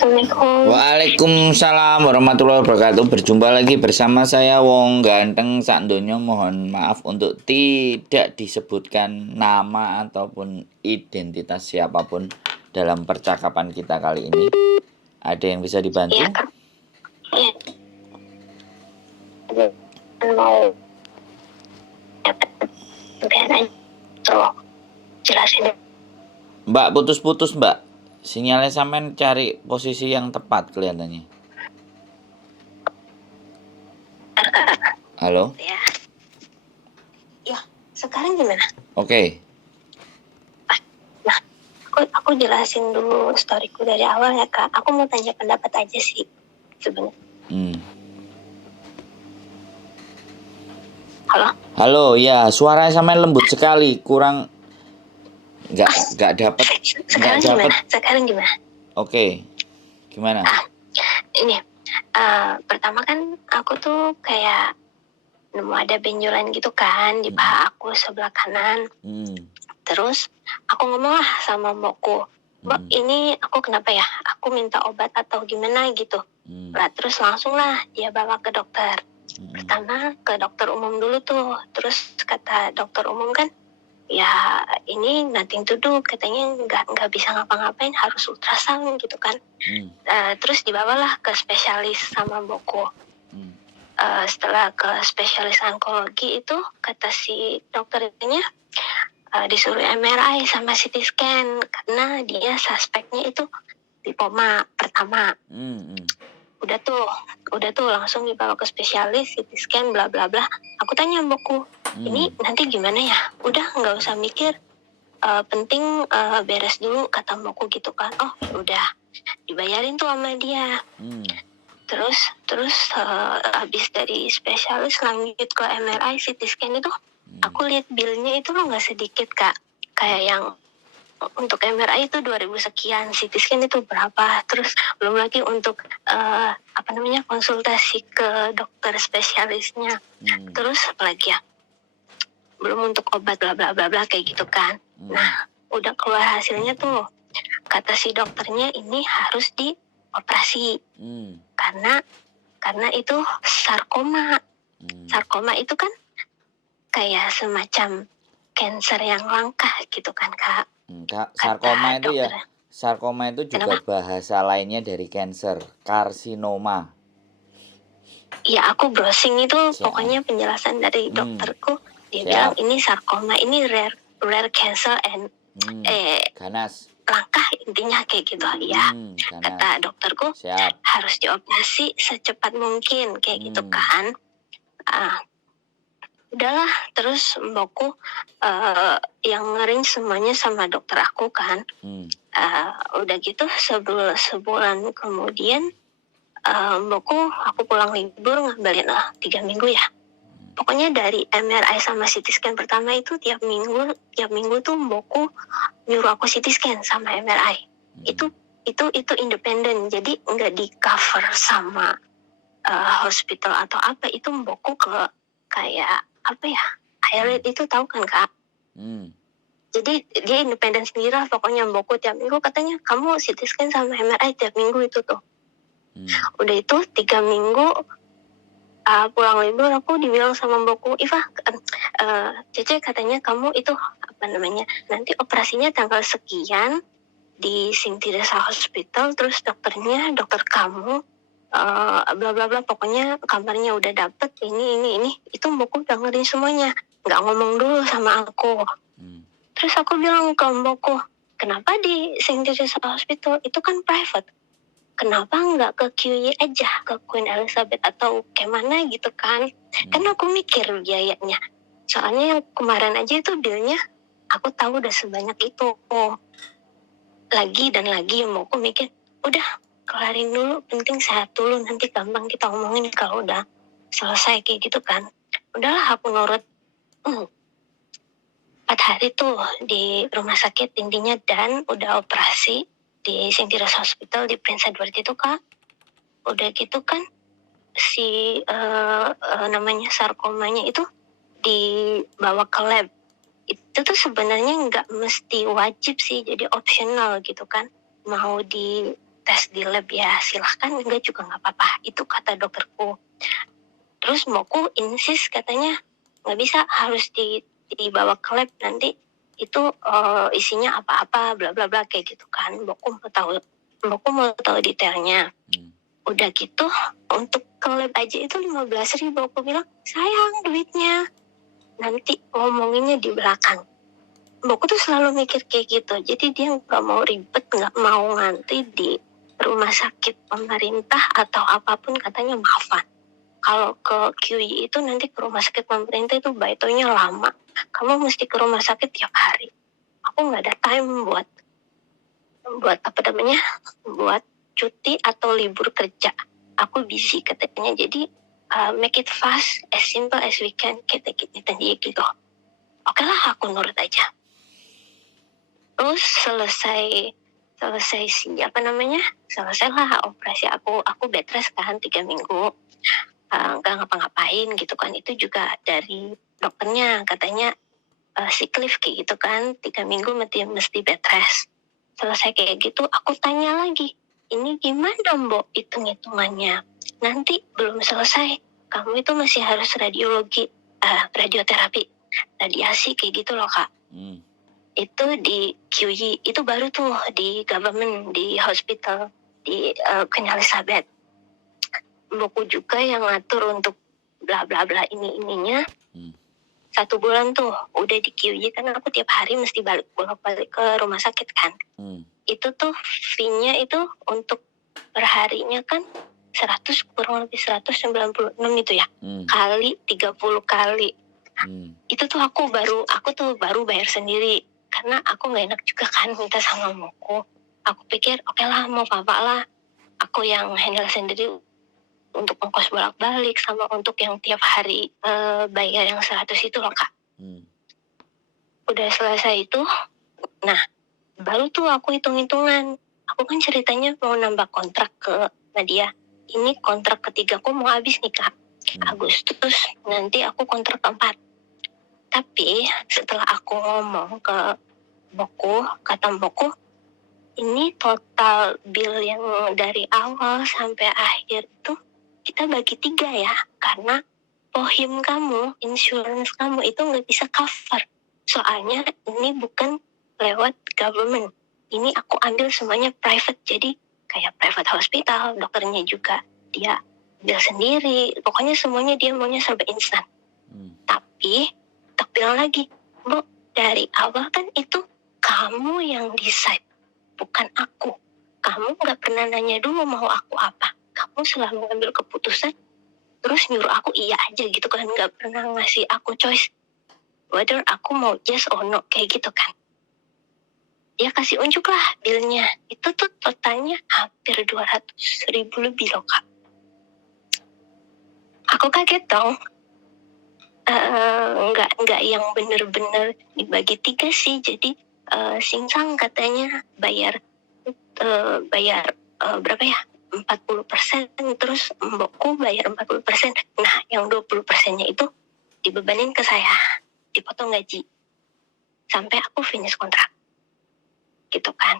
Assalamualaikum. Waalaikumsalam warahmatullahi wabarakatuh. Berjumpa lagi bersama saya Wong Ganteng sak donya. Mohon maaf untuk tidak disebutkan nama ataupun identitas siapapun dalam percakapan kita kali ini. Ada yang bisa dibantu? Iya, Kak. Mau jelasin. Mbak, putus-putus Mbak. Sinyalnya sampean cari posisi yang tepat kelihatannya. Halo? Ya, sekarang gimana? Oke. Nah, aku jelasin dulu storyku dari awal ya, Kak. Aku mau tanya pendapat aja sih sebenarnya. Halo, ya, suaranya sampean lembut sekali, kurang nggak dapat. Sekarang gimana? Oke. Gimana? Ini pertama kan aku tuh kayak nemu ada benjolan gitu kan di paha aku sebelah kanan. Terus aku ngomong lah sama mbokku, Mbak, ini aku kenapa ya? Aku minta obat atau gimana gitu. Lah terus langsung lah dia bawa ke dokter. Pertama ke dokter umum dulu tuh. Terus kata dokter umum kan, ya ini nothing to do, katanya nggak bisa ngapa-ngapain, harus ultrasound gitu kan. Terus dibawalah ke spesialis sama mbokku. Setelah ke spesialis onkologi itu kata si dokternya disuruh MRI sama CT scan karena dia suspeknya itu lipoma pertama. Udah tuh langsung dibawa ke spesialis CT scan bla bla bla. Aku tanya mbokku, ini nanti gimana ya? Udah nggak usah mikir, penting beres dulu kata mbokku gitu kan. Oh udah dibayarin tuh sama dia. Terus habis dari spesialis lanjut ke MRI CT scan itu, aku lihat bilnya itu lo nggak sedikit Kak. Kayak yang untuk MRI itu 2.000 sekian, CT scan itu berapa, terus belum lagi untuk konsultasi ke dokter spesialisnya, terus apalagi ya, belum untuk obat bla bla bla bla kayak gitu kan. Nah udah keluar hasilnya tuh, kata si dokternya ini harus dioperasi karena itu sarkoma. Sarkoma itu kan kayak semacam cancer yang langka gitu kan Kak. Sarkoma itu juga bahasa lainnya dari cancer, karsinoma. Ya aku browsing itu pokoknya penjelasan dari dokterku, dia bilang ini sarkoma, ini rare cancer and ganas. Langkah intinya kayak gitu ya. Kata dokterku harus dioperasi secepat mungkin kayak gitu kan. Udahlah, terus mbokku yang ngering semuanya sama dokter aku kan. Udah gitu sebulan kemudian mbokku aku pulang libur ngambilin 3 minggu ya. Pokoknya dari MRI sama CT scan pertama itu tiap minggu tuh mbokku nyuruh aku CT scan sama MRI. Itu independen, jadi nggak di cover sama hospital atau apa. Itu mbokku ke kayak apa ya, Highlight itu tahu kan Kak? Jadi dia independen sendiri lah, pokoknya mbokku tiap minggu katanya kamu CT scan sama MRI tiap minggu itu tuh. Udah itu 3 minggu pulang libur aku dibilang sama mbokku, Iva, Cece katanya kamu itu nanti operasinya tanggal sekian di Singtiresa Hospital, terus dokternya dokter kamu bla bla bla, pokoknya kabarnya udah dapet ini. Itu mbokku dengerin semuanya, nggak ngomong dulu sama aku. Terus aku bilang ke mbokku, kenapa di Singtiresa Hospital itu kan private, kenapa nggak ke QY aja, ke Queen Elizabeth atau kemana gitu kan. Kan aku mikir biayanya, soalnya yang kemarin aja itu bilnya aku tahu udah sebanyak itu. Lagi mau aku mikir, udah kelarin dulu, penting sehat dulu, nanti gampang kita omongin kalau udah selesai kayak gitu kan. Udahlah aku nurut. 4 hari tuh di rumah sakit intinya, dan udah operasi di Singtiresa Hospital di Prince Edward itu Kak. Udah gitu kan si sarkomanya itu dibawa ke lab. Itu tuh sebenarnya nggak mesti wajib sih, jadi optional gitu kan. Mau di tes di lab ya silahkan, enggak juga nggak apa-apa, itu kata dokterku. Terus mbokku insist katanya nggak bisa, harus dibawa ke lab, nanti itu isinya apa-apa bla bla bla kayak gitu kan. Mbokku mau tahu detailnya. Udah gitu untuk ke lab aja itu 15.000. Aku bilang sayang duitnya, nanti ngomonginnya di belakang. Mbokku tuh selalu mikir kayak gitu, jadi dia nggak mau ribet, nggak mau ngantri di rumah sakit pemerintah atau apapun, katanya maafan. Kalau ke QI itu nanti ke rumah sakit pemerintah itu baitonya lama, kamu mesti ke rumah sakit tiap hari. Aku nggak ada time buat buat cuti atau libur kerja. Aku busy katanya, jadi make it fast, as simple as we can, gitu. Oke lah, aku nurut aja. Terus selesailah operasi aku bed rest kan 3 minggu, nggak ngapa-ngapain gitu kan. Itu juga dari dokternya katanya sick leave kayak gitu kan, 3 minggu mesti bed rest. Selesai kayak gitu, aku tanya lagi, ini gimana Mbok hitung-hitungannya? Nanti belum selesai, kamu itu masih harus radioterapi, radiasi kayak gitu loh Kak. Itu di QI, itu baru tuh di government, di hospital, di Queen Elizabeth. Mbokku juga yang ngatur untuk bla bla bla ininya. 1 bulan tuh udah di QI, karena aku tiap hari mesti bolak-balik ke rumah sakit kan. Itu tuh fee-nya itu untuk perharinya kan 100 kurang lebih 196 itu ya. Kali 30 kali. Itu tuh aku baru bayar sendiri, karena aku nggak enak juga kan minta sama mbokku. Aku pikir oke lah, mau papa lah, aku yang handle sendiri untuk ongkos bolak-balik sama untuk yang tiap hari bayar yang 100 itu loh Kak. Udah selesai itu, nah baru tuh aku hitung-hitungan. Aku kan ceritanya mau nambah kontrak ke Nadia. Ini kontrak ketigaku mau habis nih Kak. Agustus, nanti aku kontrak keempat. Tapi setelah aku ngomong ke mbokku, kata mbokku, ini total bill yang dari awal sampai akhir itu kita bagi 3 ya, karena pohim kamu, insurance kamu itu nggak bisa cover. Soalnya ini bukan lewat government, ini aku ambil semuanya private, jadi kayak private hospital, dokternya juga dia bill sendiri, pokoknya semuanya dia maunya serba instan. Tapi tak bilang lagi, Mbok, dari awal kan itu kamu yang decide, bukan aku. Kamu nggak pernah nanya dulu mau aku apa. Kamu selalu ngambil keputusan, terus nyuruh aku iya aja gitu kan, nggak pernah ngasih aku choice whether aku mau yes or no kayak gitu kan. Dia kasih unjuk lah bilnya, itu tuh totalnya hampir 200.000 lebih loh Kak. Aku kaget dong. Nggak yang bener-bener dibagi 3 sih, jadi Singsang katanya bayar berapa ya, 40%, terus mbokku bayar 40%. Nah yang 20%-nya itu dibebanin ke saya, dipotong gaji sampai aku finish kontrak gitu kan.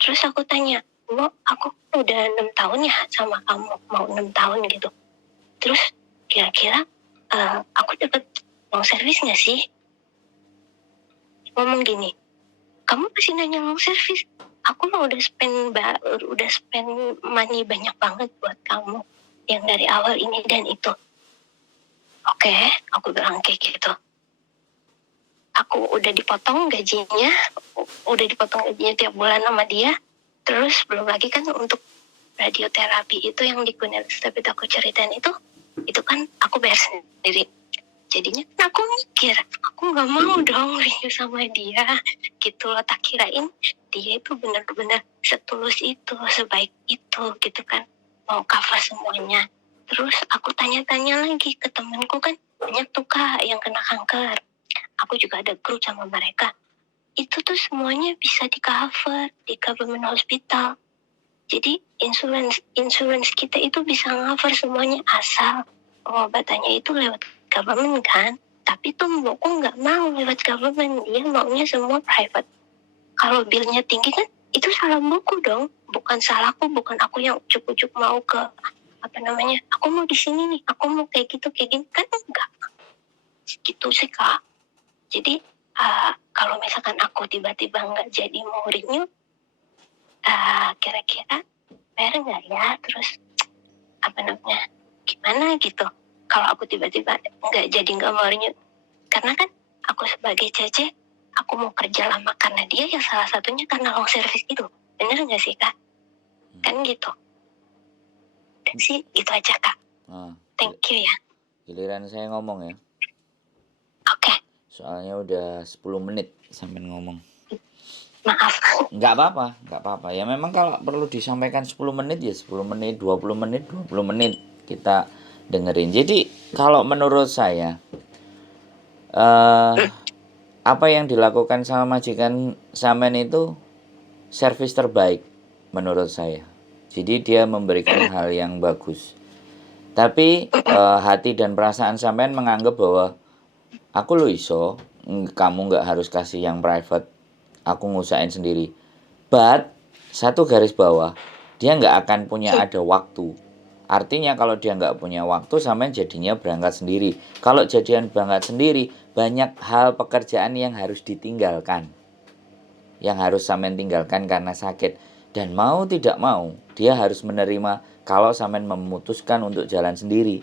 Terus aku tanya, Mbok, aku udah 6 tahun ya sama kamu, mau 6 tahun gitu, terus kira-kira aku dapat long service nggak sih? Ngomong gini, kamu masih nanya long service? Aku mah udah spend money banyak banget buat kamu yang dari awal ini dan itu. Oke, aku bilang kayak gitu. Aku udah dipotong gajinya tiap bulan sama dia. Terus belum lagi kan untuk radioterapi itu yang di Queen Elizabeth aku ceritain itu kan aku bayar sendiri. Jadinya kan aku mikir, aku gak mau dong renew sama dia gitu loh. Tak kirain dia itu benar-benar setulus itu, sebaik itu gitu kan, mau cover semuanya. Terus aku tanya-tanya lagi ke temanku kan, banyak tuh Kak yang kena kanker. Aku juga ada grup sama mereka. Itu tuh semuanya bisa di cover di government hospital. Jadi insurance kita itu bisa cover semuanya asal pengobatannya itu lewat government kan. Tapi tuh mbokku nggak mau lewat government, dia maunya semua private. Kalau billnya tinggi kan itu salah buku dong, bukan salahku, bukan aku yang ujuk-ujuk mau ke aku mau di sini nih, aku mau kayak gitu kayak gini, kan enggak gitu sih Kak. Jadi kalau misalkan aku tiba-tiba nggak jadi mau renew, kira-kira fair nggak ya, terus gimana gitu kalau aku tiba-tiba nggak mau renew, karena kan aku sebagai Cece, aku mau kerja lama karena dia, yang salah satunya karena long service itu, bener nggak sih Kak? Kan gitu. Dan sih gitu aja Kak. Thank you ya. Giliran saya ngomong ya. Oke. Soalnya udah 10 menit sampai ngomong. Maaf. Nggak apa-apa. Ya memang kalau perlu disampaikan 10 menit ya 10 menit, 20 menit, 20 menit kita dengerin. Jadi kalau menurut saya apa yang dilakukan sama majikan sampean itu servis terbaik menurut saya. Jadi dia memberikan hal yang bagus. Tapi hati dan perasaan sampean menganggap bahwa aku lo iso, kamu nggak harus kasih yang private, aku ngusahain sendiri. But satu garis bawah, dia nggak akan punya ada waktu. Artinya kalau dia nggak punya waktu, sampean jadinya berangkat sendiri. Kalau jadian berangkat sendiri, banyak hal pekerjaan yang harus ditinggalkan, yang harus sampean tinggalkan karena sakit. Dan mau tidak mau, dia harus menerima kalau sampean memutuskan untuk jalan sendiri.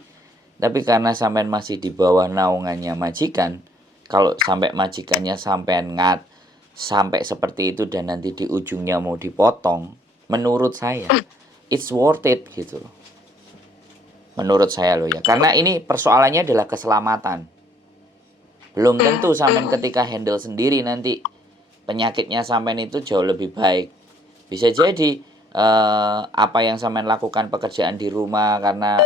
Tapi karena sampean masih di bawah naungannya majikan, kalau sampai majikannya sampean sampai seperti itu dan nanti di ujungnya mau dipotong, menurut saya it's worth it gitu loh. Menurut saya loh ya. Karena ini persoalannya adalah keselamatan. Belum tentu sampean ketika handle sendiri nanti penyakitnya sampean itu jauh lebih baik. Bisa jadi apa yang sampean lakukan pekerjaan di rumah karena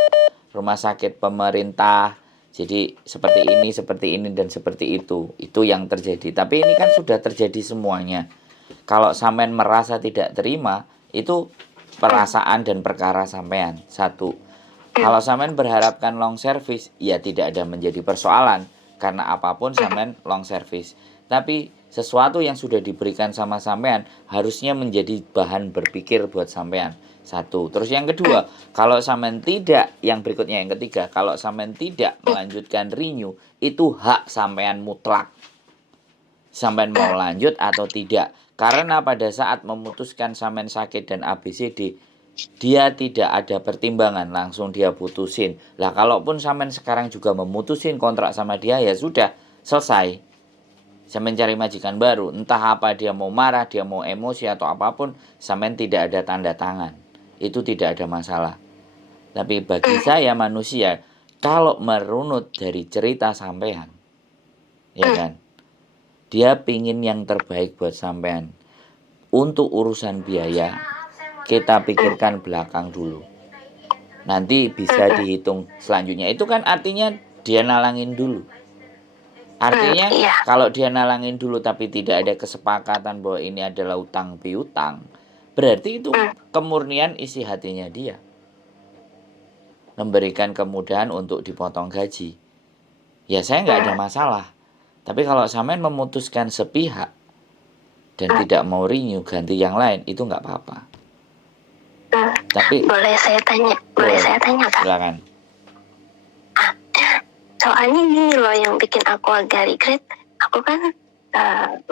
rumah sakit pemerintah, jadi seperti ini dan seperti itu yang terjadi. Tapi ini kan sudah terjadi semuanya. Kalau sampean merasa tidak terima, itu perasaan dan perkara sampean. Satu, kalau sampean berharapkan long service, ya tidak ada menjadi persoalan karena apapun sampean long service. Tapi sesuatu yang sudah diberikan sama sampean harusnya menjadi bahan berpikir buat sampean. Satu. Terus yang kedua, kalau sampean tidak, yang berikutnya yang ketiga, kalau sampean tidak melanjutkan renew, itu hak sampean mutlak. Sampean mau lanjut atau tidak. Karena pada saat memutuskan sampean sakit dan ABCD, dia tidak ada pertimbangan, langsung dia putusin. Lah kalaupun sampean sekarang juga memutusin kontrak sama dia, ya sudah, selesai. Sampean cari majikan baru, entah apa dia mau marah, dia mau emosi atau apapun, sampean tidak ada tanda tangan. Itu tidak ada masalah. Tapi bagi saya manusia, kalau merunut dari cerita sampean, ya kan, dia pingin yang terbaik buat sampean. Untuk urusan biaya, kita pikirkan belakang dulu. Nanti bisa dihitung selanjutnya. Itu kan artinya dia nalangin dulu. Artinya kalau dia nalangin dulu tapi tidak ada kesepakatan bahwa ini adalah utang piutang, berarti itu kemurnian isi hatinya dia. Memberikan kemudahan untuk dipotong gaji. Ya saya nggak ada masalah. Tapi kalau sampean memutuskan sepihak dan tidak mau renew, ganti yang lain, itu nggak apa-apa. Tapi boleh saya tanya Kak? Silakan. Soalnya gini loh yang bikin aku agak regret, aku kan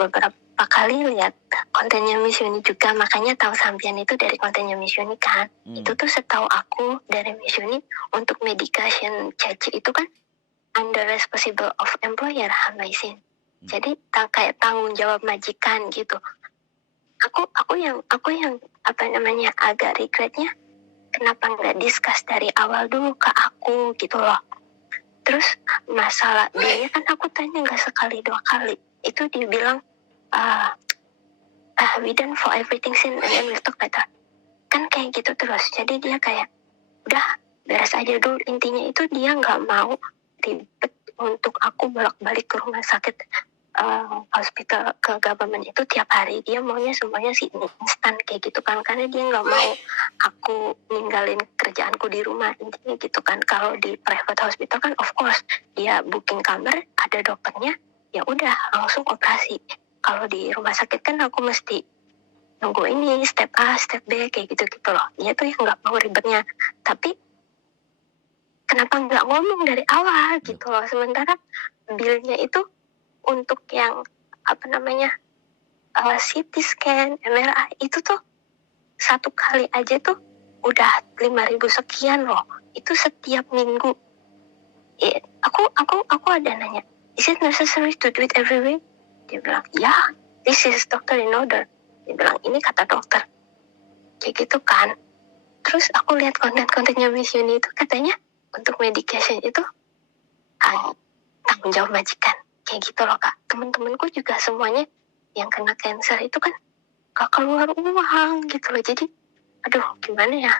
beberapa kali lihat kontennya Miss Yuni juga, makanya tahu sampean itu dari kontennya Miss Yuni kan. Itu tuh setahu aku dari Miss Yuni untuk medication Caci itu kan under responsible of employer Hamaisin. Jadi kayak tanggung jawab majikan gitu. Aku yang agak regretnya, kenapa nggak discuss dari awal dulu ke aku gitu loh. Terus masalah biaya kan aku tanya nggak sekali 2 kali, itu dia bilang we done for everything sin and then we'll talk later. Kan kayak gitu terus. Jadi dia kayak udah beres aja dulu. Intinya itu dia nggak mau ribet untuk aku bolak-balik ke rumah sakit hospital ke government itu tiap hari. Dia maunya semuanya sih instan kayak gitu kan, karena dia nggak mau aku ninggalin kerjaanku di rumah, intinya gitu kan. Kalau di private hospital kan of course dia booking kamar, ada dokternya, ya udah langsung operasi. Kalau di rumah sakit kan aku mesti nunggu ini step A, step B kayak gitu-gitu loh. Dia tuh yang nggak mau ribetnya. Tapi kenapa nggak ngomong dari awal gitu loh. Sementara bilnya itu untuk yang CT scan, MRI itu tuh satu kali aja tuh udah 5.000 sekian loh. Itu setiap minggu. Aku ada nanya, is it necessary to do it every week? Dia bilang, ya, this is doctor in order. Dia bilang, ini kata dokter. Kayak gitu kan. Terus aku lihat konten-kontennya Miss Yuni itu katanya untuk medication itu tanggung jawab majikan. Kayak gitu loh Kak. Temen-temenku juga semuanya yang kena cancer itu kan gak keluar uang gitu loh. Jadi aduh gimana ya,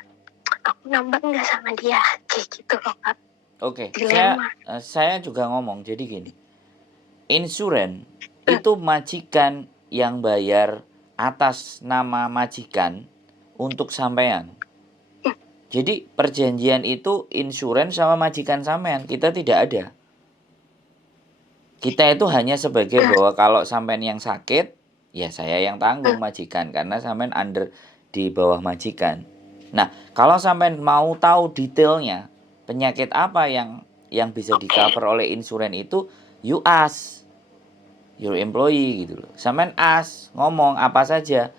aku nambah nggak sama dia kayak gitu loh Kak. Oke, saya juga ngomong jadi gini, insuran itu majikan yang bayar atas nama majikan untuk sampean. Jadi perjanjian itu insuran sama majikan sampean, kita tidak ada. Kita itu hanya sebagai bahwa kalau sampean yang sakit, ya saya yang tanggung majikan karena sampean under di bawah majikan. Nah, kalau sampean mau tahu detailnya penyakit apa yang bisa di cover oleh insuran itu, you ask your employee gitu loh. Sampean ask, ngomong apa saja.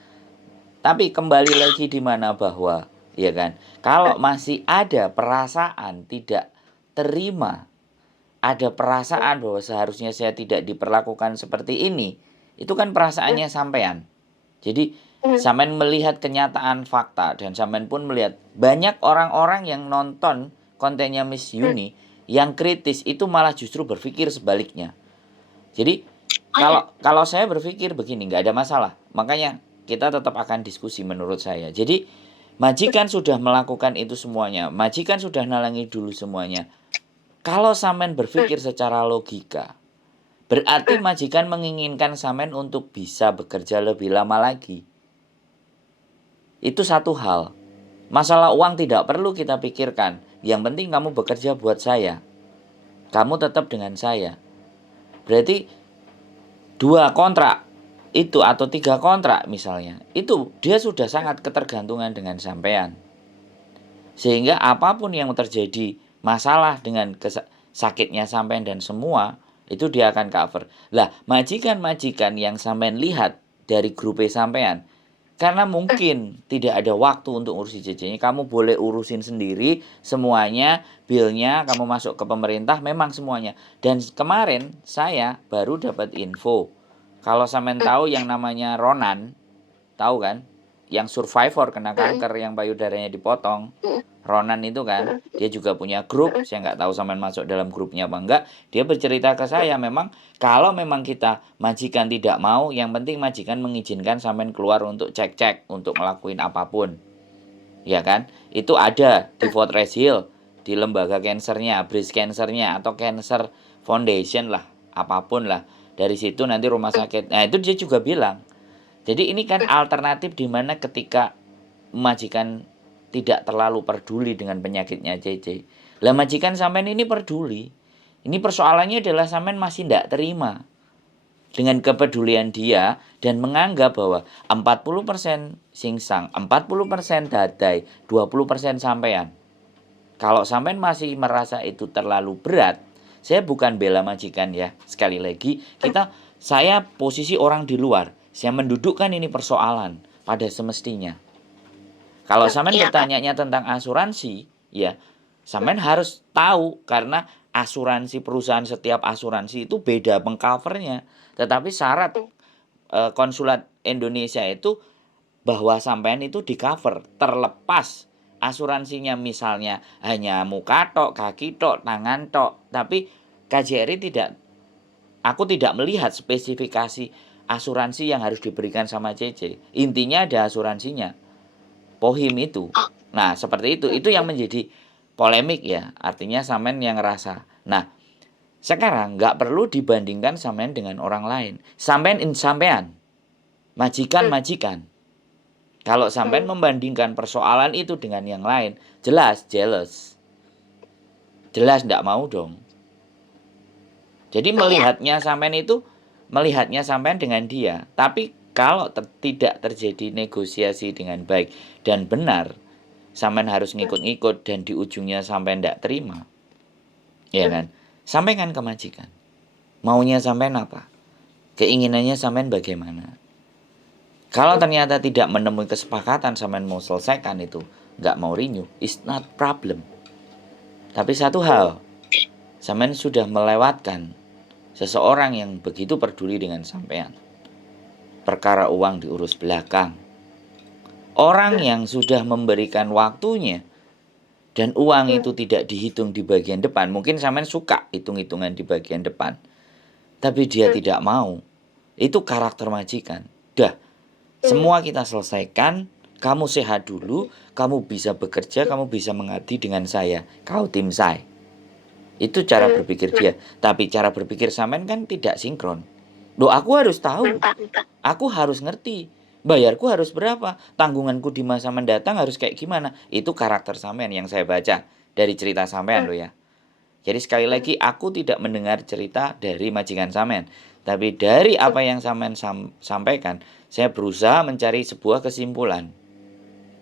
Tapi kembali lagi di mana bahwa ya kan, kalau masih ada perasaan tidak terima, ada perasaan bahwa seharusnya saya tidak diperlakukan seperti ini, itu kan perasaannya sampean. Jadi sampean melihat kenyataan fakta dan sampean pun melihat banyak orang-orang yang nonton kontennya Miss Yuni yang kritis itu malah justru berpikir sebaliknya. Jadi kalau saya berpikir begini, nggak ada masalah. Makanya kita tetap akan diskusi menurut saya. Jadi majikan sudah melakukan itu semuanya, majikan sudah nalangi dulu semuanya. Kalau sampean berpikir secara logika, berarti majikan menginginkan sampean untuk bisa bekerja lebih lama lagi. Itu satu hal. Masalah uang tidak perlu kita pikirkan. Yang penting kamu bekerja buat saya. Kamu tetap dengan saya. Berarti 2 kontrak itu atau 3 kontrak misalnya, itu dia sudah sangat ketergantungan dengan sampean. Sehingga apapun yang terjadi masalah dengan sakitnya sampean dan semua itu dia akan cover. Lah, majikan-majikan yang sampean lihat dari grup sampean, karena mungkin tidak ada waktu untuk urusi CC-nya, kamu boleh urusin sendiri semuanya, bilnya kamu masuk ke pemerintah, memang semuanya. Dan kemarin saya baru dapat info, kalau sampean tahu yang namanya Ronan, tahu kan? Yang survivor kena kanker yang payudaranya dipotong, Ronan itu kan, dia juga punya grup. Saya nggak tahu sampean masuk dalam grupnya apa enggak. Dia bercerita ke saya, memang kalau memang kita majikan tidak mau, yang penting majikan mengizinkan sampean keluar untuk cek-cek, untuk ngelakuin apapun, ya kan? Itu ada di Fort Rest Hill, di lembaga cancernya, breast cancernya, atau cancer foundation lah, apapun lah. Dari situ nanti rumah sakit. Nah itu dia juga bilang. Jadi ini kan alternatif di mana ketika majikan tidak terlalu peduli dengan penyakitnya CC. Lah majikan sampean ini peduli. Ini persoalannya adalah sampean masih tidak terima dengan kepedulian dia dan menganggap bahwa 40% singsang, 40% dadai, 20% sampean. Kalau sampean masih merasa itu terlalu berat, saya bukan bela majikan ya. Sekali lagi, saya posisi orang di luar. Saya mendudukkan ini persoalan pada semestinya. Kalau sampean bertanya tentang asuransi, ya sampean harus tahu karena asuransi perusahaan, setiap asuransi itu beda pengcovernya. Tetapi syarat konsulat Indonesia itu bahwa sampean itu di cover terlepas asuransinya misalnya hanya muka tok, kaki tok, tangan tok. Tapi KJRI aku tidak melihat spesifikasi asuransi yang harus diberikan sama CC. Intinya ada asuransinya. Pohim itu. Nah, seperti itu. Itu yang menjadi polemik ya. Artinya sampean yang ngerasa. Nah, sekarang nggak perlu dibandingkan sampean dengan orang lain. Sampean majikan. Kalau sampean membandingkan persoalan itu dengan yang lain, jelas jealous. Jelas nggak mau dong. Jadi melihatnya sampean dengan dia. Tapi kalau tidak terjadi negosiasi dengan baik dan benar, sampean harus ngikut-ngikut dan di ujungnya sampean ndak terima, ya kan? Sampaikan ke majikan. Maunya sampean apa? Keinginannya sampean bagaimana? Kalau ternyata tidak menemui kesepakatan sampean mau selesaikan itu, nggak mau renew, it's not problem. Tapi satu hal, sampean sudah melewatkan seseorang yang begitu peduli dengan sampean. Perkara uang diurus belakang. Orang yang sudah memberikan waktunya dan uang itu tidak dihitung di bagian depan. Mungkin sampean suka hitung-hitungan di bagian depan, tapi dia tidak mau. Itu karakter majikan. Dah, semua kita selesaikan. Kamu sehat dulu, kamu bisa bekerja, kamu bisa mengabdi dengan saya. Kau tim saya. Itu cara berpikir dia. Tapi cara berpikir sampean kan tidak sinkron. Loh, aku harus tahu. Aku harus ngerti. Bayarku harus berapa? Tanggunganku di masa mendatang harus kayak gimana? Itu karakter sampean yang saya baca dari cerita sampean loh ya. Jadi sekali lagi aku tidak mendengar cerita dari majikan sampean, tapi dari apa yang sampean sampaikan, saya berusaha mencari sebuah kesimpulan.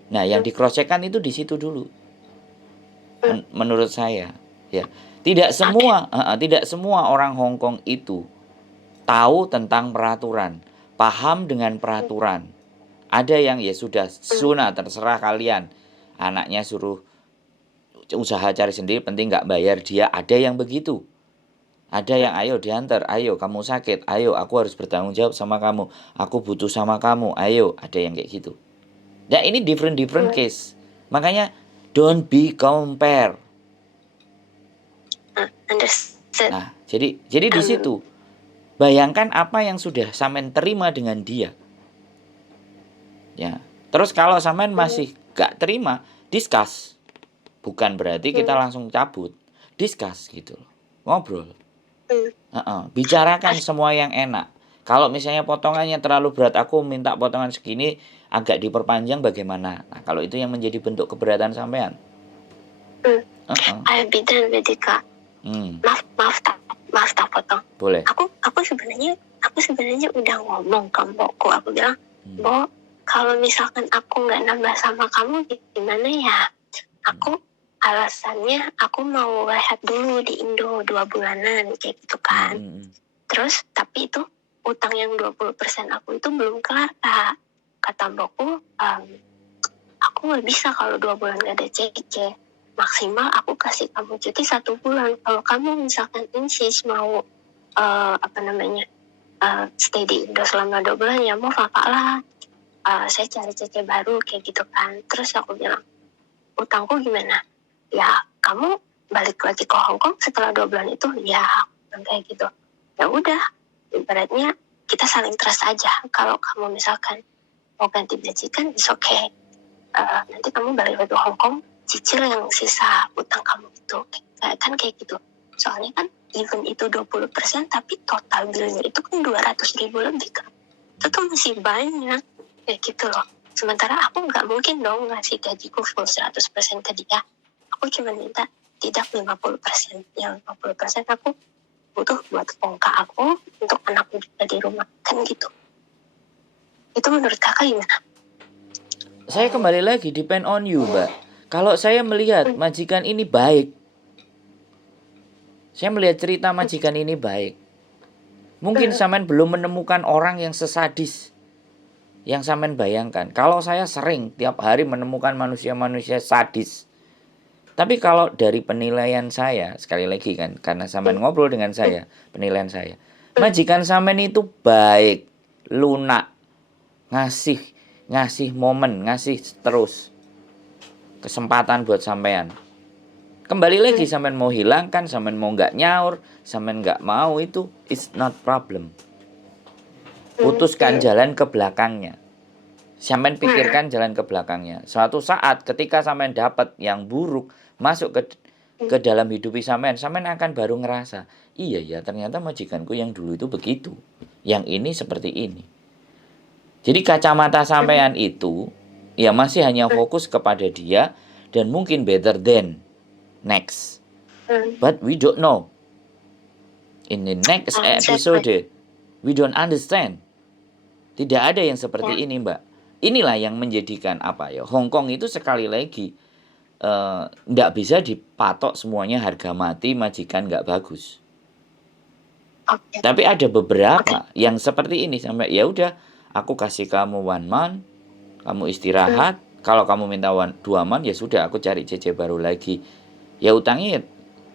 Nah, yang di-cross-check-kan itu di situ dulu. Menurut saya, ya. Tidak semua orang Hong Kong itu tahu tentang peraturan, paham dengan peraturan. Ada yang ya sudah sunah, terserah kalian. Anaknya suruh usaha cari sendiri, penting nggak bayar dia. Ada yang begitu. Ada yang ayo diantar, ayo kamu sakit, ayo aku harus bertanggung jawab sama kamu, aku butuh sama kamu, ayo. Ada yang kayak gitu. Nah, ini different case. Makanya don't be compare. Nah, jadi di situ bayangkan apa yang sudah sampean terima dengan dia. Ya. Terus kalau sampean masih gak terima, discuss. Bukan berarti kita langsung cabut. Discuss gitu loh. Ngobrol. Bicarakan semua yang enak. Kalau misalnya potongannya terlalu berat, aku minta potongan segini agak diperpanjang bagaimana? Nah, kalau itu yang menjadi bentuk keberatan sampean. Bidan Bedika. Maaf tak potong. Boleh. Aku sebenarnya udah ngomong ke mbokku. Aku bilang, Mbok, kalau misalkan aku nggak nambah sama kamu gimana ya? Aku alasannya aku mau rehat dulu di Indo 2 bulanan kayak gitu kan. Terus tapi itu utang yang 20% aku itu belum kelar, Kak. Kata mbokku, aku nggak bisa kalau 2 bulan nggak ada CC. Maksimal aku kasih kamu cuti 1 bulan. Kalau kamu misalkan insist mau stay di Indo selama 2 bulan, ya mau kakak lah. Saya cari CC baru kayak gitu kan. Terus aku bilang, utangku gimana? Ya kamu balik lagi ke Hong Kong setelah 2 bulan itu. Ya kayak gitu. Ya udah, ibaratnya kita saling trust aja. Kalau kamu misalkan mau ganti majikan, it's okay. Nanti kamu balik lagi ke Hong Kong, cicil yang sisa utang kamu itu. Kan kayak gitu. Soalnya kan even itu 20%, tapi total bilnya itu kan 200.000 lebih kan. Itu tuh masih banyak. Kayak gitu loh. Sementara aku nggak mungkin dong ngasih gajiku full 100% ke dia. Aku cuma minta tidak 50%. Yang 50% aku butuh buat ongkak aku, untuk anakku juga di rumah. Kan gitu. Itu menurut kakak gimana? Saya kembali lagi, depend on you, Mbak. Kalau saya melihat majikan ini baik, saya melihat cerita majikan ini baik. Mungkin sampean belum menemukan orang yang sesadis yang sampean bayangkan. Kalau saya sering tiap hari menemukan manusia-manusia sadis. Tapi kalau dari penilaian saya, sekali lagi kan, karena sampean ngobrol dengan saya, penilaian saya, majikan sampean itu baik, lunak, ngasih momen, ngasih terus kesempatan buat sampean. Kembali lagi, sampean mau hilangkan, sampean mau nggak nyaur, sampean nggak mau, itu it's not problem. Putuskan jalan ke belakangnya. Sampean pikirkan jalan ke belakangnya. Suatu saat ketika sampean dapat yang buruk masuk ke dalam hidup sampean akan baru ngerasa, iya ya ternyata majikanku yang dulu itu begitu, yang ini seperti ini. Jadi kacamata sampean itu ya masih hanya fokus kepada dia dan mungkin better than next. But we don't know. In the next episode we don't understand. Tidak ada yang seperti ini, Mbak. Inilah yang menjadikan Hong Kong itu sekali lagi nggak bisa dipatok semuanya harga mati majikan nggak bagus. Tapi ada beberapa yang seperti ini, sampai ya udah aku kasih kamu 1 month, kamu istirahat. Kalau kamu minta 2 month ya sudah, aku cari CC baru lagi. Ya utangnya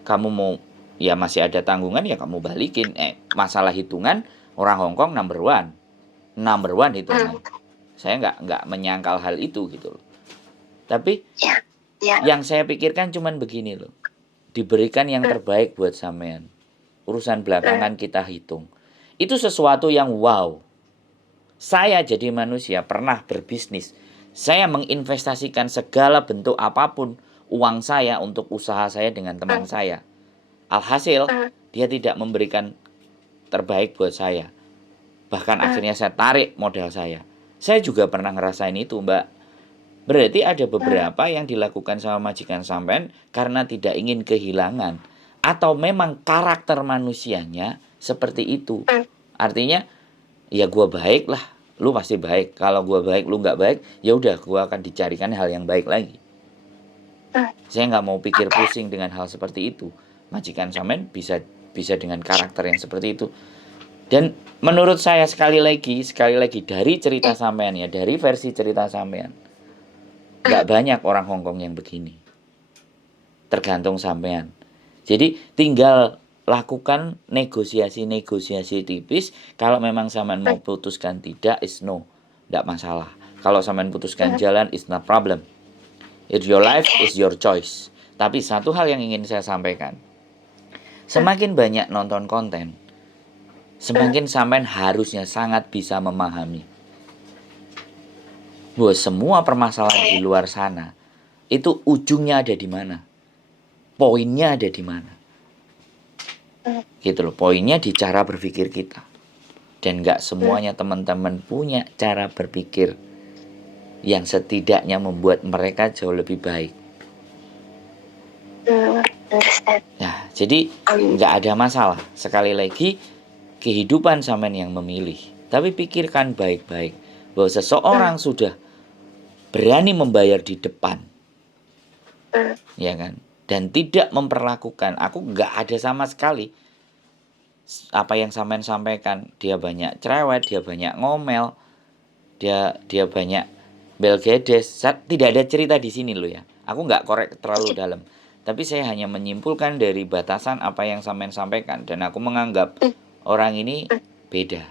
kamu mau ya masih ada tanggungan ya kamu balikin. Masalah hitungan orang Hong Kong number one hitungan. Saya nggak menyangkal hal itu gitu loh. Tapi yang saya pikirkan cuman begini loh. Diberikan yang terbaik buat sampean. Urusan belakangan kita hitung. Itu sesuatu yang wow. Saya jadi manusia pernah berbisnis. Saya menginvestasikan segala bentuk apapun uang saya untuk usaha saya dengan teman saya. Alhasil, dia tidak memberikan terbaik buat saya. Bahkan akhirnya saya tarik modal saya. Saya juga pernah ngerasain itu, Mbak. Berarti ada beberapa yang dilakukan sama majikan sampean karena tidak ingin kehilangan. Atau memang karakter manusianya seperti itu. Artinya, ya gue baik lah, lu pasti baik. Kalau gue baik, lu nggak baik, ya udah gue akan dicarikan hal yang baik lagi. Saya nggak mau pikir pusing dengan hal seperti itu. Majikan sampean bisa dengan karakter yang seperti itu. Dan menurut saya sekali lagi dari cerita sampean ya, dari versi cerita sampean, nggak banyak orang Hong Kong yang begini. Tergantung sampean. Jadi tinggal lakukan negosiasi tipis. Kalau memang sampean mau putuskan tidak, is no, nggak masalah. Kalau sampean putuskan jalan, is not problem. It's your life, is your choice. Tapi satu hal yang ingin saya sampaikan, semakin banyak nonton konten, semakin sampean harusnya sangat bisa memahami bahwa semua permasalahan di luar sana itu ujungnya ada di mana, poinnya ada di mana. Gitu loh, poinnya di cara berpikir kita. Dan gak semuanya teman-teman punya cara berpikir yang setidaknya membuat mereka jauh lebih baik. Nah, jadi gak ada masalah. Sekali lagi, kehidupan sampean yang memilih. Tapi pikirkan baik-baik bahwa seseorang sudah berani membayar di depan, ya kan? Dan tidak memperlakukan, aku gak ada sama sekali apa yang sampean sampaikan. Dia banyak cerewet, dia banyak ngomel, dia banyak belgedes. Tidak ada cerita di sini loh ya. Aku nggak korek terlalu dalam. Tapi saya hanya menyimpulkan dari batasan apa yang sampean sampaikan, dan aku menganggap orang ini beda.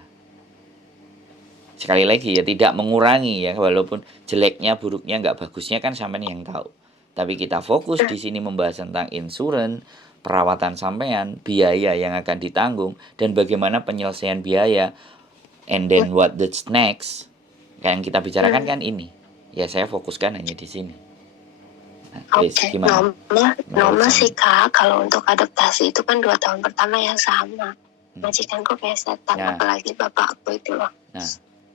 Sekali lagi ya, tidak mengurangi ya, walaupun jeleknya, buruknya, nggak bagusnya kan sampean yang tahu. Tapi kita fokus di sini membahas tentang insurans, perawatan sampean, biaya yang akan ditanggung, dan bagaimana penyelesaian biaya, and then what that's next. Yang kita bicarakan kan ini. Ya saya fokuskan hanya di sini. Nah, gimana? Normal sih Kak, kalau untuk adaptasi itu kan 2 tahun pertama yang sama. Majikanku kayak setan, apalagi bapak aku itu loh.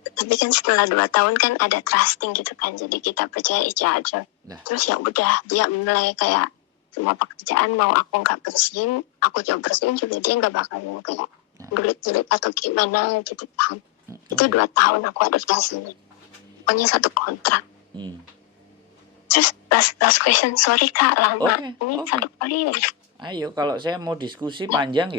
Tapi kan setelah 2 tahun kan ada trusting gitu kan, jadi kita percaya aja. Terus ya udah, dia mulai kayak semua pekerjaan mau aku nggak bersihin, aku coba bersihin juga dia nggak bakal kayak gelit-gelit atau gimana gitu kan. Itu 2 tahun aku adaptasinya. Pokoknya 1 kontrak. Terus last question, sorry Kak lama. Ini 1 kali lagi. Ayo, kalau saya mau diskusi panjang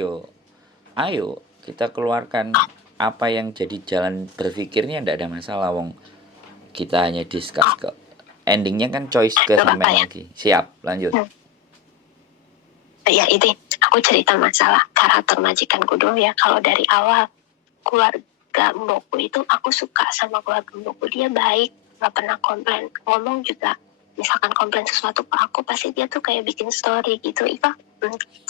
ayo kita keluarkan apa yang jadi jalan berpikirnya, ndak ada masalah, wong kita hanya discuss kok. Endingnya kan choice ke sampean lagi. Siap, lanjut. Ya itu, aku cerita masalah karakter majikanku dulu ya. Kalau dari awal keluarga mbokku itu, aku suka sama keluarga mbokku. Dia baik, gak pernah komplain. Ngomong juga, misalkan komplain sesuatu ke aku, pasti dia tuh kayak bikin story gitu. Ika,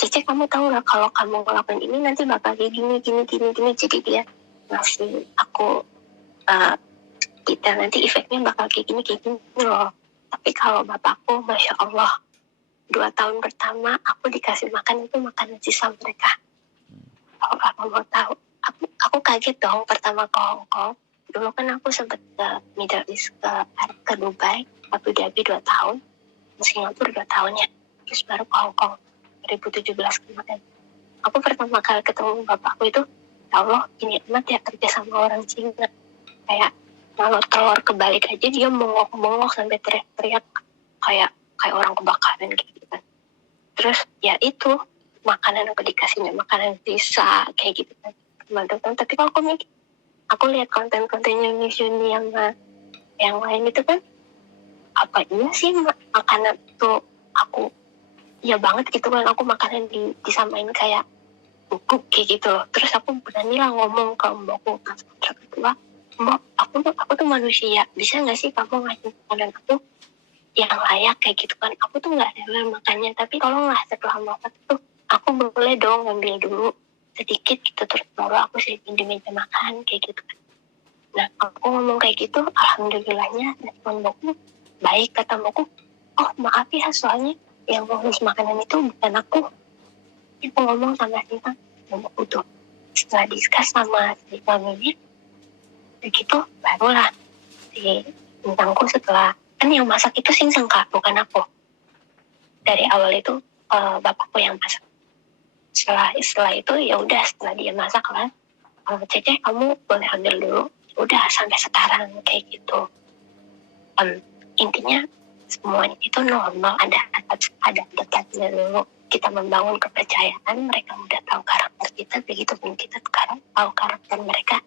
Cece kamu tahu gak kalau kamu ngelakuin ini nanti bakal kayak gini. Jadi dia ngasih aku kita nanti efeknya bakal kayak gini loh. Tapi kalau bapakku, Masya Allah, 2 tahun pertama aku dikasih makan itu makanan sisa mereka. Kalau kamu mau tahu, aku kaget dong pertama ke Hong Kong. Dulu kan aku sempat ke Middle East, ke Dubai, Abu Dhabi 2 tahun, ke Singapura 2 tahun ya. Terus baru ke Hong Kong 2017 kemarin. Aku pertama kali ketemu bapakku itu, ya Allah, ini amat ya kerja sama orang Cina. kayak kalau telur kebalik aja dia bengok-bengok sampai teriak-teriak kayak orang kebakaran gitu kan. Terus ya itu makanan aku dikasihnya makanan sisa kayak gitu kan sama dokter. Tapi kalau aku lihat konten-kontennya Miss Yuni yang lain itu kan, apa iya sih makanan tuh aku ya banget gitu kan, aku makanan disamain kayak pupuk kayak gitu loh. Terus aku berani lah ngomong ke mbakku pas kedua, mbak aku tuh manusia, bisa nggak sih kamu ngasih makanan aku yang layak kayak gitu kan. Aku tuh nggak rela makannya, tapi kalau nggak setelah makan tuh aku boleh dong ngambil dulu sedikit gitu, terus baru aku siapin di meja makan kayak gitu kan. Nah aku ngomong kayak gitu, alhamdulillahnya respon mbakku baik. Kata mbakku, oh maaf ya soalnya yang ngurus makanan itu bukan aku. Aku ngomong sama Sinta, mbakku tuh setelah diskus sama si suaminya begitu, barulah si bintangku setelah kan yang masak itu Singseng Kak, bukan aku. Dari awal itu bapakku yang masak. Setelah itu ya udah, setelah dia masak lah, Cece kamu boleh ambil dulu. Udah sampai sekarang kayak gitu. Intinya semuanya itu normal, ada dekatnya dulu. Kita membangun kepercayaan, mereka udah tahu karakter kita, begitu pun kita sekarang tahu karakter mereka.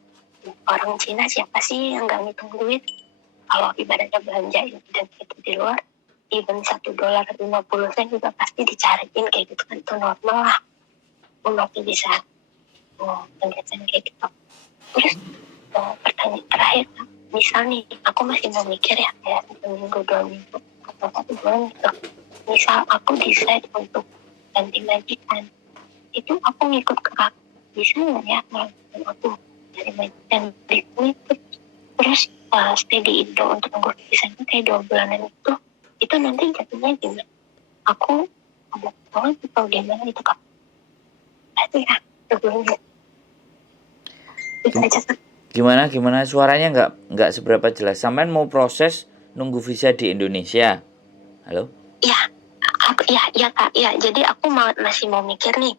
Orang Cina siapa sih yang gak ngitung duit? Kalau ibaratnya belanja dan itu di luar, even $1.50 juga pasti dicariin kayak gitu kan, itu normal lah. Masih bisa penjelasan kayak gitu. Terus pertanyaan terakhir, misal nih aku masih mau mikir ya, kayak 1 minggu 2 minggu atau 1 bulan gitu. Misal aku decide untuk ganti majikan, itu aku ngikut ke kakak, bisa nggak ya melakukan aku dari majikan di sini terus stay di Indo untuk nunggu visanya kayak 2 bulanan itu nanti jatuhnya gimana? Aku ada banget atau gimana itu kak? Pasti ya, 2 bulan. Gimana suaranya nggak seberapa jelas. Sampean mau proses nunggu visa di Indonesia? Halo? Iya kak, ya. Jadi aku masih mau mikir nih.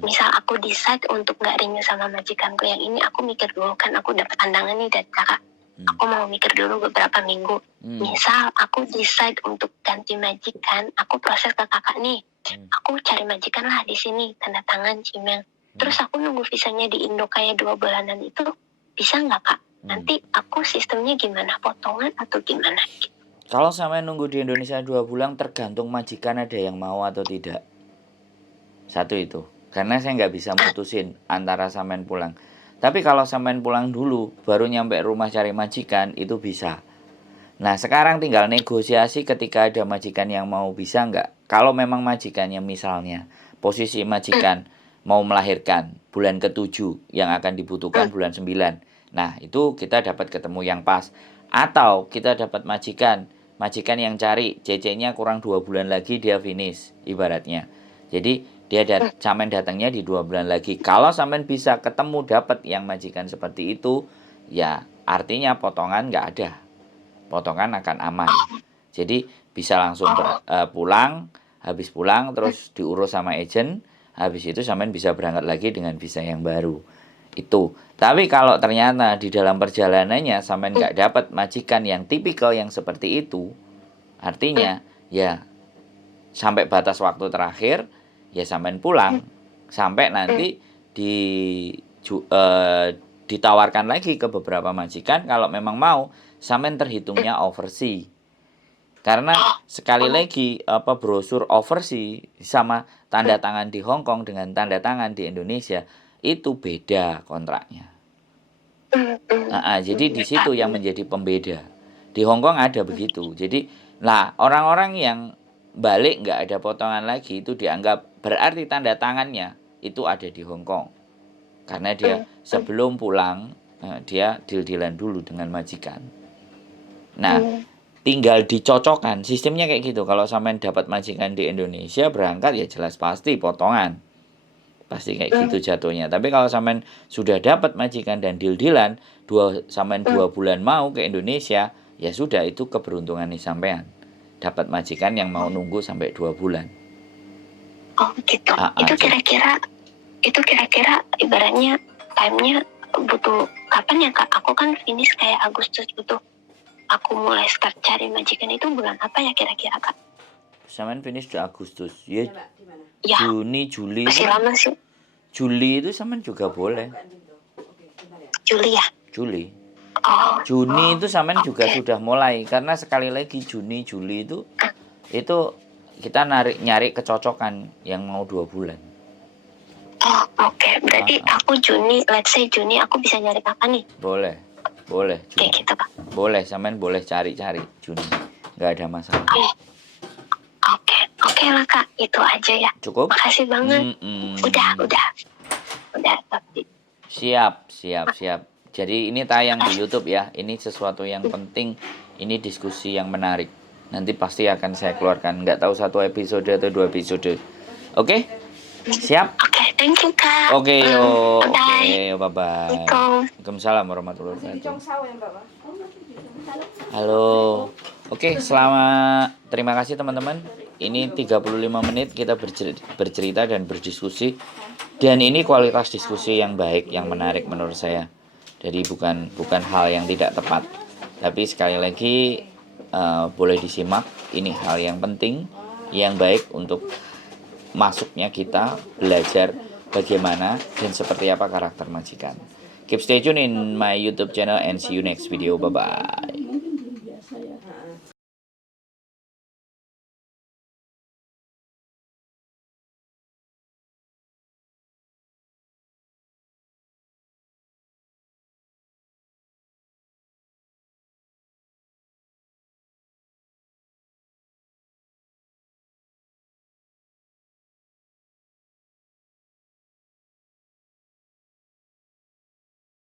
Misal aku decide untuk nggak renew sama majikanku yang ini, aku mikir dulu kan, aku dapat pandangan nih dari kakak. Aku mau mikir dulu beberapa minggu. Misal aku decide untuk ganti majikan, aku proses ke kakak nih. Aku cari majikan lah di sini, tanda tangan Cimeng. Terus aku nunggu visanya di Indo kayak 2 bulanan itu, bisa nggak kak? Nanti aku sistemnya gimana? Potongan atau gimana? Kalau sampai nunggu di Indonesia 2 bulan, tergantung majikan ada yang mau atau tidak. Satu itu. Karena saya nggak bisa mutusin antara sampean pulang. Tapi kalau sampean pulang dulu, baru nyampe rumah cari majikan, itu bisa. Nah sekarang tinggal negosiasi ketika ada majikan yang mau, bisa nggak? Kalau memang majikannya misalnya, posisi majikan mau melahirkan bulan ke-7 yang akan dibutuhkan bulan 9. Nah itu kita dapat ketemu yang pas. Atau kita dapat majikan yang cari CC-nya kurang 2 bulan lagi dia finish ibaratnya. Jadi dia sampean datangnya di 2 bulan lagi. Kalau sampean bisa ketemu dapat yang majikan seperti itu, ya artinya potongan nggak ada. Potongan akan aman. Jadi bisa langsung pulang, habis pulang terus diurus sama agent, habis itu sampean bisa berangkat lagi dengan visa yang baru. Itu. Tapi kalau ternyata di dalam perjalanannya sampean nggak dapat majikan yang tipikal yang seperti itu, artinya ya sampai batas waktu terakhir ya sampean pulang, sampai nanti ditawarkan lagi ke beberapa majikan. Kalau memang mau, sampean terhitungnya overseas. Karena sekali lagi brosur overseas sama tanda tangan di Hong Kong dengan tanda tangan di Indonesia itu beda kontraknya. Jadi di situ yang menjadi pembeda. Di Hong Kong ada begitu. Jadi orang-orang yang balik nggak ada potongan lagi itu dianggap berarti tanda tangannya itu ada di Hong Kong. Karena dia sebelum pulang dia deal-dealan dulu dengan majikan. Nah, tinggal dicocokkan sistemnya kayak gitu. Kalau sampean dapat majikan di Indonesia berangkat ya jelas pasti potongan. Pasti kayak gitu jatuhnya. Tapi kalau sampean sudah dapat majikan dan deal-dealan sampean 2 bulan mau ke Indonesia, ya sudah, itu keberuntungan nih sampean. Dapat majikan yang mau nunggu sampai 2 bulan. Oh gitu. Itu kira-kira ibaratnya time-nya butuh kapan ya Kak? Aku kan finish kayak Agustus gitu. Aku mulai start cari majikan itu bulan apa ya kira-kira Kak? Sampean finish di Agustus. Ya, Ya, Juni, Juli. masih lama sih. Juli itu sampean juga boleh. Juli ya? Juli. Oh. Juni itu sampean juga Oke. sudah mulai, karena sekali lagi Juni, Juli itu kita nyari kecocokan yang mau 2 bulan. Oh, oke. Berarti aku Juni, let's say Juni aku bisa nyari kapan nih? Boleh Juni. Kayak gitu Kak. Boleh, sampean boleh cari Juni. Nggak ada masalah. Oke lah Kak, itu aja ya. Cukup? Makasih banget. Udah. Tapi. Siap. Jadi ini tayang di YouTube ya. Ini sesuatu yang penting. Ini diskusi yang menarik. Nanti pasti akan saya keluarkan. Nggak tahu 1 episode atau 2 episode. Oke? Siap? Oke, thank you Kak. Oke, Bye. bye-bye. Waalaikumsalam warahmatullahi wabarakatuh. Halo. Oke, terima kasih teman-teman. Ini 35 menit kita bercerita dan berdiskusi. Dan ini kualitas diskusi yang baik, yang menarik menurut saya. Jadi bukan hal yang tidak tepat. Tapi sekali lagi boleh disimak. Ini hal yang penting, yang baik untuk masuknya kita belajar bagaimana dan seperti apa karakter majikan. Keep stay tune in my YouTube channel and see you next video. Bye bye.